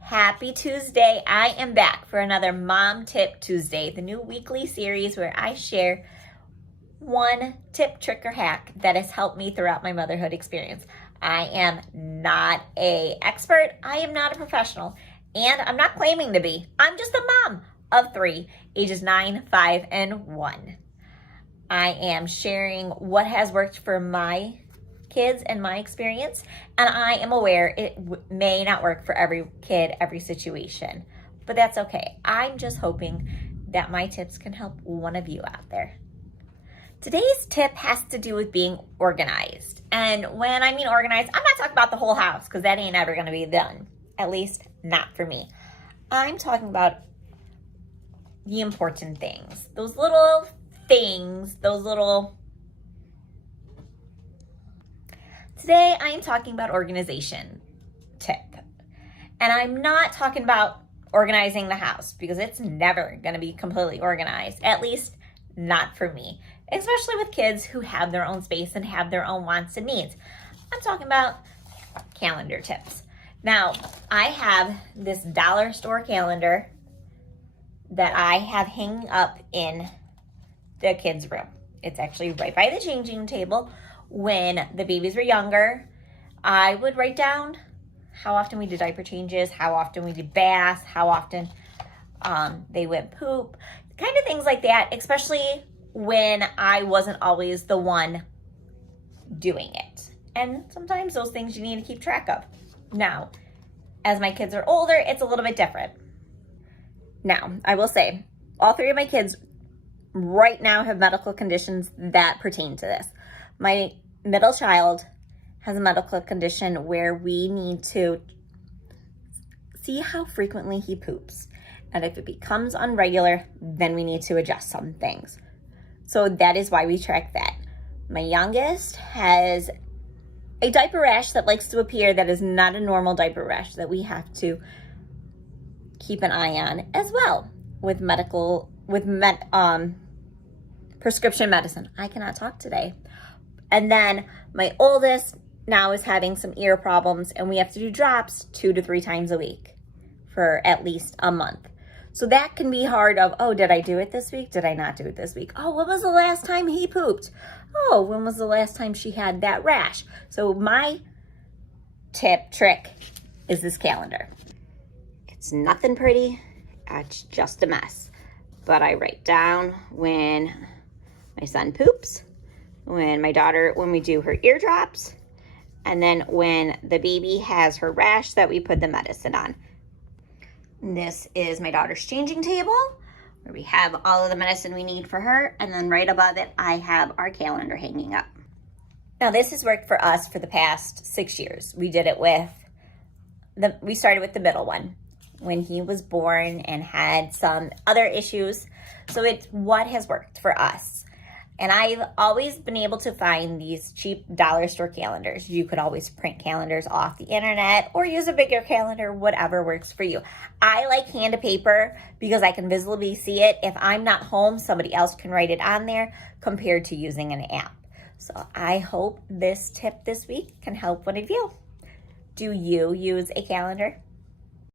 Happy Tuesday. I am back for another Mom Tip Tuesday, the new weekly series where I share one tip, trick, or hack that has helped me throughout my motherhood experience. I am not an expert. I am not a professional, and I'm not claiming to be. I'm just a mom of 3, ages 9, 5, and 1. I am sharing what has worked for my kids and my experience, and I am aware it may not work for every kid, every situation, but that's okay. I'm just hoping that my tips can help one of you out there. Today's tip has to do with being organized. And when I mean organized, I'm not talking about the whole house because that ain't ever going to be done, at least not for me. I'm talking about the important things, those little things, Today, I am talking about organization tip. And I'm not talking about organizing the house because it's never going to be completely organized, at least not for me, especially with kids who have their own space and have their own wants and needs. I'm talking about calendar tips. Now, I have this dollar store calendar that I have hanging up in the kids' room. It's actually right by the changing table. When the babies were younger, I would write down how often we did diaper changes, how often we did baths, how often they went poop, kind of things like that, especially when I wasn't always the one doing it. And sometimes those things you need to keep track of. Now, as my kids are older, it's a little bit different. Now, I will say, all 3 of my kids right now have medical conditions that pertain to this. My middle child has a medical condition where we need to see how frequently he poops. And if it becomes unregular, then we need to adjust some things. So that is why we track that. My youngest has a diaper rash that likes to appear that is not a normal diaper rash that we have to keep an eye on as well with prescription medicine. I cannot talk today. And then my oldest now is having some ear problems, and we have to do drops 2 to 3 times a week for at least a month. So that can be hard of, oh, did I do it this week? Did I not do it this week? Oh, when was the last time he pooped? Oh, when was the last time she had that rash? So my trick is this calendar. It's nothing pretty. It's just a mess. But I write down when my son poops, when we do her ear drops, and then when the baby has her rash that we put the medicine on. This is my daughter's changing table where we have all of the medicine we need for her, and then right above it, I have our calendar hanging up. Now, this has worked for us for the past 6 years. We started with the middle one when he was born and had some other issues. So it's what has worked for us. And I've always been able to find these cheap dollar store calendars. You could always print calendars off the internet or use a bigger calendar, whatever works for you. I like hand to paper because I can visibly see it. If I'm not home, somebody else can write it on there compared to using an app. So I hope this tip this week can help one of you. Do you use a calendar?